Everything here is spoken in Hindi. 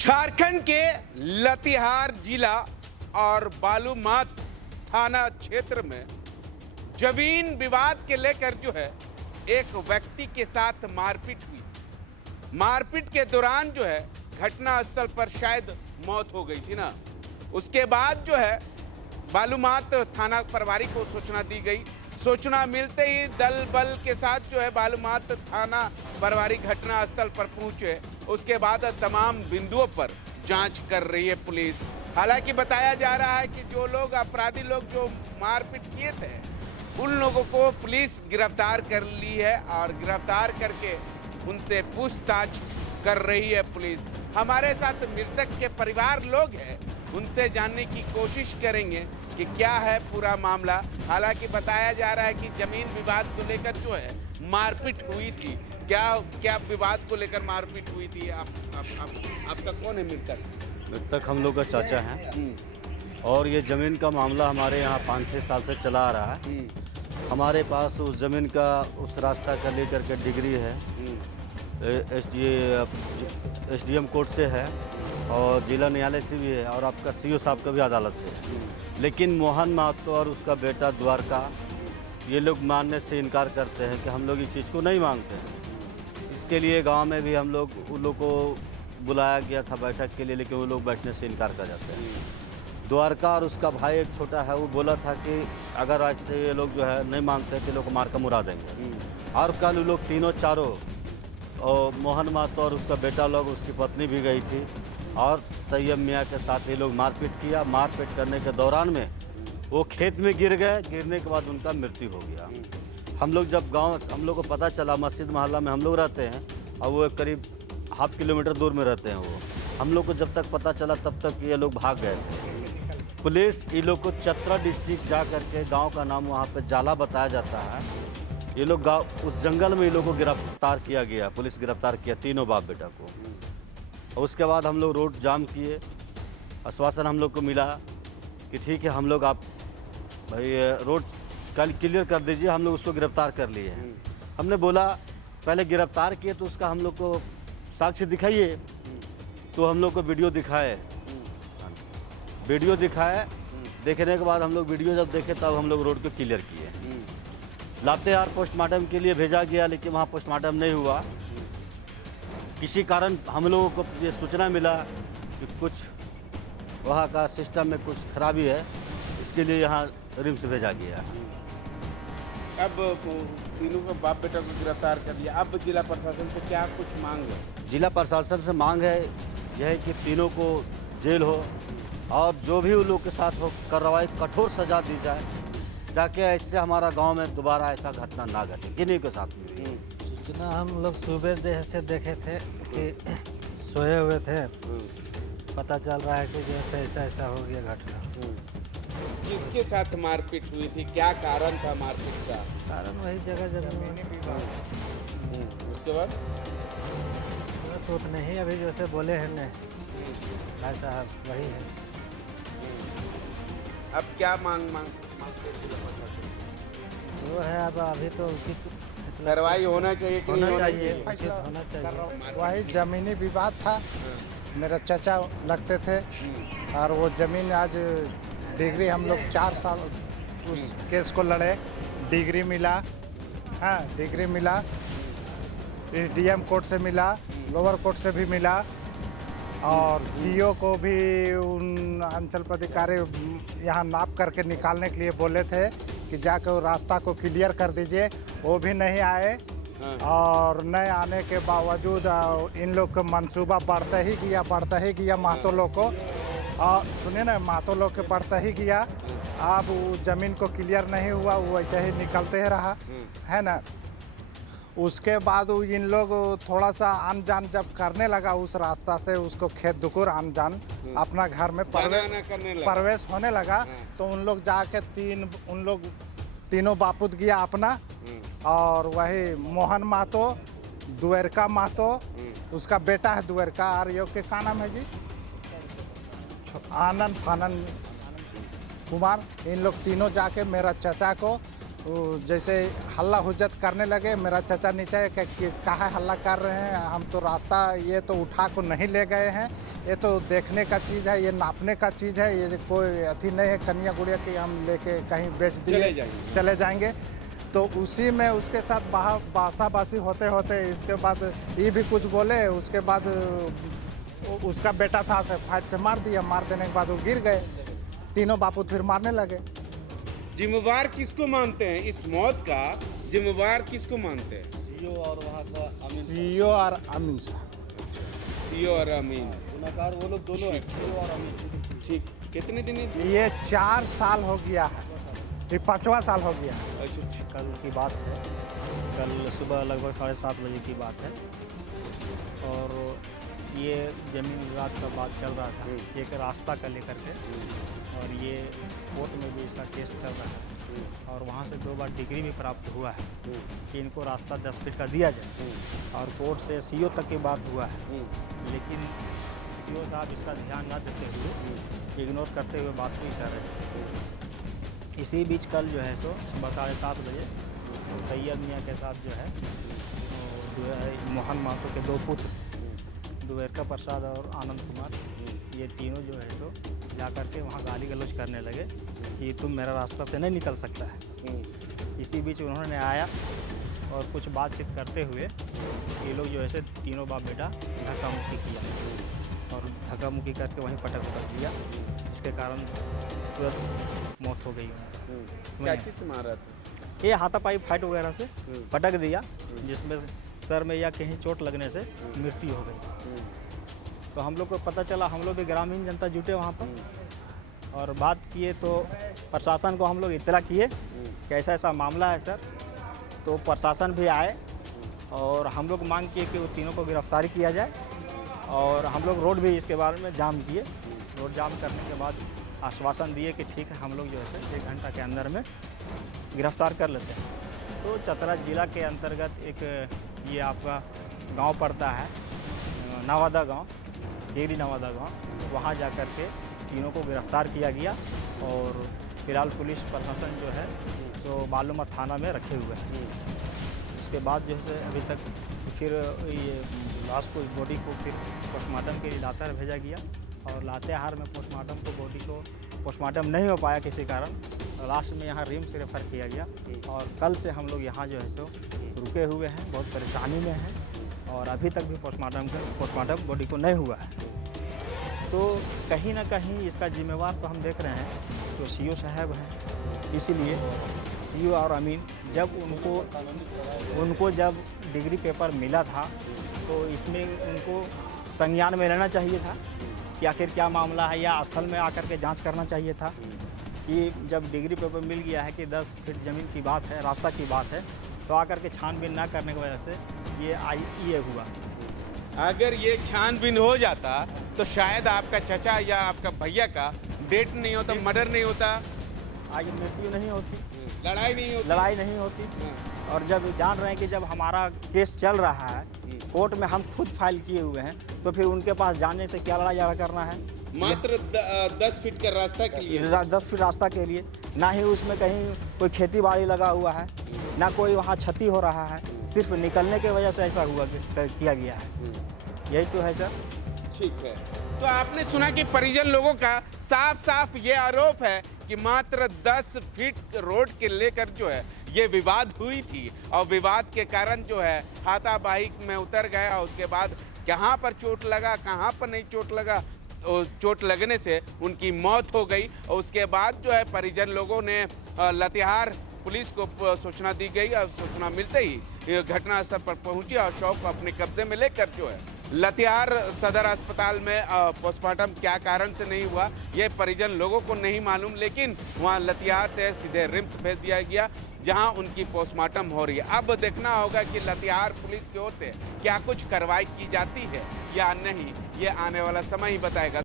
झारखंड के लातेहार जिला और बालूमाथ थाना क्षेत्र में जमीन विवाद के लेकर जो है एक व्यक्ति के साथ मारपीट हुई। मारपीट के दौरान जो है घटनास्थल पर शायद मौत हो गई थी ना। उसके बाद जो है बालूमाथ थाना प्रभारी को सूचना दी गई। सूचना मिलते ही दल बल के साथ जो है बालूमाथ थाना प्रभारी घटनास्थल पर पहुंचे। उसके बाद तमाम बिंदुओं पर जांच कर रही है पुलिस। हालांकि बताया जा रहा है कि जो लोग अपराधी लोग जो मारपीट किए थे उन लोगों को पुलिस गिरफ्तार कर ली है और गिरफ्तार करके उनसे पूछताछ कर रही है पुलिस। हमारे साथ मृतक के परिवार लोग हैं, उनसे जानने की कोशिश करेंगे कि क्या है पूरा मामला। हालांकि बताया जा रहा है कि जमीन विवाद को लेकर जो है मारपीट हुई थी। क्या विवाद को लेकर मारपीट हुई थी? आपका कौन है मृतक? मृतक हम लोग का चाचा हैं और ये ज़मीन का मामला हमारे यहाँ 5-6 साल से चला आ रहा है। हमारे पास उस ज़मीन का उस रास्ता का लेकर के डिग्री है, एसडीएम कोर्ट से है और जिला न्यायालय से भी है और आपका सीओ साहब का भी अदालत से है। लेकिन मोहन महतो और उसका बेटा द्वारका ये लोग मानने से इनकार करते हैं कि हम लोग इस चीज़ को नहीं मांगते हैं। इसके लिए गांव में भी हम लोग उन लोग को बुलाया गया था बैठक के लिए, लेकिन वो लोग बैठने से इनकार कर जाते हैं। द्वारका और उसका भाई एक छोटा है, वो बोला था कि अगर आज से ये लोग जो है नहीं मांगते हैं कि लोग को मार कर मुरा देंगे। और कल वो लोग तीनों चारों और मोहन महतो और उसका बेटा लोग, उसकी पत्नी भी गई थी और तैयब मियाँ के साथ ये लोग मारपीट किया। मारपीट करने के दौरान में वो खेत में गिर गए। गिरने के बाद उनका मृत्यु हो गया। हम लोग जब गांव हम लोग को पता चला, मस्जिद मोहल्ला में हम लोग रहते हैं और वो करीब 1/2 किलोमीटर दूर में रहते हैं। वो हम लोग को जब तक पता चला तब तक ये लोग भाग गए थे। पुलिस ये लोग को चतरा डिस्ट्रिक्ट जा करके, गांव का नाम वहाँ पे जाला बताया जाता है, ये लोग गाँव उस जंगल में ये लोग को गिरफ्तार किया गया। पुलिस गिरफ्तार किया तीनों बाप बेटा को। और उसके बाद हम लोग रोड जाम किए। आश्वासन हम लोग को मिला कि ठीक है, हम लोग आप भाई रोड कल क्लियर कर दीजिए, हम लोग उसको गिरफ्तार कर लिए हैं। हमने बोला पहले गिरफ्तार किए तो उसका हम लोग को साक्ष्य दिखाइए। तो हम लोग को वीडियो दिखाए। वीडियो दिखाए, देखने के बाद हम लोग वीडियो जब देखे तब हम लोग रोड को क्लियर किए। लातेहार पोस्टमार्टम के लिए भेजा गया, लेकिन वहाँ पोस्टमार्टम नहीं हुआ। किसी कारण हम लोगों को ये सूचना मिला कि कुछ वहाँ का सिस्टम में कुछ खराबी है, इसके लिए यहाँ रिम्स भेजा गया। अब तीनों का बाप बेटा को गिरफ्तार कर लिया। अब जिला प्रशासन से क्या कुछ मांग है? जिला प्रशासन से मांग है यह है कि तीनों को जेल हो और जो भी उन लोग के साथ हो कार्रवाई कठोर सजा दी जाए, ताकि ऐसे हमारा गांव में दोबारा ऐसा घटना ना घटे किन्हीं के साथ में। सूचना हम लोग सुबह से देखे थे कि सोए हुए थे। पता चल रहा है कि जैसे ऐसा हो गया घटना। किसके साथ मारपीट हुई थी? क्या कारण था मारपीट का? कारण वही जगह में। उसके बाद बस उतना ही अभी जैसे बोले हैं न भाई साहब, वही है। अब क्या मांगते वो है अब अभी तो उचित कार्रवाई होना चाहिए कि नहीं होना चाहिए? उचित होना चाहिए। वही जमीनी विवाद था। मेरा चाचा लगते थे और वो ज़मीन आज डिग्री हम लोग 4 साल उस केस को लड़े। डिग्री मिला, हाँ डिग्री मिला, एसडीएम कोर्ट से मिला, लोअर कोर्ट से भी मिला और सीओ को भी उन अंचल पदाधिकारी यहाँ नाप करके निकालने के लिए बोले थे कि जाकर वो रास्ता को क्लियर कर दीजिए। वो भी नहीं आए और नहीं आने के बावजूद इन लोग का मंसूबा बढ़ता ही गया महतो लोग को। और सुनिए ना, महतो लोग के बढ़ता ही गया। अब वो ज़मीन को क्लियर नहीं हुआ, वो ऐसे ही निकलते ही रहा, है ना। उसके बाद इन लोग थोड़ा सा अनजान जब करने लगा उस रास्ता से, उसको खेत दुकुर अनजान अपना घर में प्रवेश होने लगा, तो उन लोग जाके तीनों बापूत गया अपना। और वही मोहन महतो, द्वारका महतो, उसका बेटा है द्वारका, और यो के क्या नाम है जी, आनंद कुमार। इन लोग तीनों जाके मेरा चाचा को वो जैसे हल्ला हुज्जत करने लगे। मेरा चचा नीचे कि काहे हल्ला कर रहे हैं, हम तो रास्ता ये तो उठा को नहीं ले गए हैं, ये तो देखने का चीज़ है, ये नापने का चीज़ है, ये कोई अथी नहीं है कन्या गुड़िया की हम लेके कहीं बेच दिए चले जाएंगे। तो उसी में उसके साथ बासाबासी होते होते इसके बाद ये भी कुछ बोले। उसके बाद उसका बेटा था से फाइट से मार दिया। मार देने के बाद वो गिर गए। तीनों बापू फिर मारने लगे। जिम्मेवार किसको मानते हैं इस मौत का? जिम्मेवार किसको मानते हैं? सीओ और वहाँ का अमीन सीओ और अमीन साहब। सीओ और अमीन गुनाहगार वो लोग दोनों हैं, सीओ और अमीन। ठीक। कितने दिन? ये 4 साल हो गया है, ये 5वां साल हो गया है। कल की बात है, कल सुबह लगभग 7:30 बजे की बात है और ये ज़मीन विवाद का बात चल रहा था एक रास्ता का लेकर के, और ये कोर्ट में भी इसका केस चल रहा है और वहाँ से 2 बार डिग्री भी प्राप्त हुआ है कि इनको रास्ता 10 फीट का दिया जाए, और कोर्ट से सीओ तक की बात हुआ है। लेकिन सीओ साहब इसका ध्यान न देते हुए, इग्नोर करते हुए बात नहीं कर रहे थे। इसी बीच कल जो है सो सुबह 7:30 बजे तैयब मियाँ के साथ जो है मोहन महतो के 2 पुत्र द्वेरका प्रसाद और आनंद कुमार, ये तीनों जो है सो जा करके वहाँ गाली गलौज करने लगे कि तुम मेरा रास्ता से नहीं निकल सकता है। इसी बीच उन्होंने आया और कुछ बातचीत करते हुए ये लोग जो है तीनों बाप बेटा धक्का मुक्की किया और धक्का मुक्की करके वहीं पटक दिया, जिसके कारण तुरंत मौत हो गई उनकी। क्या चीज़ से मारा था? ये हाथापाई फाइट वगैरह से पटक दिया, जिसमें सर में या कहीं चोट लगने से मृत्यु हो गई। तो हम लोग को पता चला, हम लोग भी ग्रामीण जनता जुटे वहाँ पर और बात किए, तो प्रशासन को हम लोग इत्तला किए कि ऐसा ऐसा मामला है सर। तो प्रशासन भी आए और हम लोग मांग किए कि वो तीनों को गिरफ्तारी किया जाए, और हम लोग रोड भी इसके बारे में जाम किए। रोड जाम करने के बाद आश्वासन दिए कि ठीक है, हम लोग जो है 1 घंटा के अंदर में गिरफ्तार कर लेते हैं। तो चतरा ज़िला के अंतर्गत एक ये आपका गांव पड़ता है, नवादा गांव, डेरी नवादा गांव, वहां जा कर के तीनों को गिरफ्तार किया गया और फिलहाल पुलिस प्रशासन जो है तो बालूमाथ थाना में रखे हुए हैं। उसके बाद जो है अभी तक फिर ये लाश को, बॉडी को फिर पोस्टमार्टम के लिए लातेहार भेजा गया, और लातेहार में पोस्टमार्टम को, बॉडी को पोस्टमार्टम नहीं हो पाया किसी कारण, लास्ट में यहाँ रिम्स रेफर किया गया। और कल से हम लोग यहाँ जो है सो रुके हुए हैं, बहुत परेशानी में हैं, और अभी तक भी पोस्टमार्टम बॉडी को नहीं हुआ है। तो कहीं ना कहीं इसका जिम्मेवार तो हम देख रहे हैं तो सीओ साहब हैं। इसीलिए सीओ और अमीन, जब उनको जब डिग्री पेपर मिला था तो इसमें उनको संज्ञान में लेना चाहिए था कि आखिर क्या मामला है, या स्थल में आकर के जांच करना चाहिए था कि जब डिग्री पेपर मिल गया है कि 10 फीट ज़मीन की बात है, रास्ता की बात है, तो आकर के छानबीन ना करने की वजह से ये हुआ। अगर ये छानबीन हो जाता तो शायद आपका चचा या आपका भैया का डेट नहीं होता, मर्डर नहीं होता, आगे मृत्यु नहीं होती, लड़ाई नहीं होती। और जब जान रहे हैं कि जब हमारा केस चल रहा है कोर्ट में, हम खुद फाइल किए हुए हैं, तो फिर उनके पास जाने से क्या लड़ाई झगड़ा करना है? मात्र 10 फीट का रास्ता के लिए, 10 फीट रास्ता के लिए, ना ही उसमें कहीं कोई खेती बाड़ी लगा हुआ है, ना कोई वहाँ क्षति हो रहा है, सिर्फ निकलने की वजह से ऐसा किया गया है। यही तो है सर। ठीक है। तो आपने सुना कि परिजन लोगों का साफ साफ ये आरोप है कि मात्र 10 फीट रोड के लेकर जो है ये विवाद हुई थी, और विवाद के कारण जो है हाथापाई में उतर गए, और उसके बाद कहाँ पर चोट लगा, कहाँ पर नहीं चोट लगा, चोट लगने से उनकी मौत हो गई। और उसके बाद जो है परिजन लोगों ने लातेहार पुलिस को सूचना दी गई, और सूचना मिलते ही घटनास्थल पर पहुंची और शव को अपने कब्जे में लेकर जो है लातेहार सदर अस्पताल में पोस्टमार्टम क्या कारण से नहीं हुआ ये परिजन लोगों को नहीं मालूम, लेकिन वहां लातेहार से सीधे रिम्स भेज दिया गया जहां उनकी पोस्टमार्टम हो रही है। अब देखना होगा कि लातेहार पुलिस की ओर से क्या कुछ कार्रवाई की जाती है या नहीं, ये आने वाला समय ही बताएगा।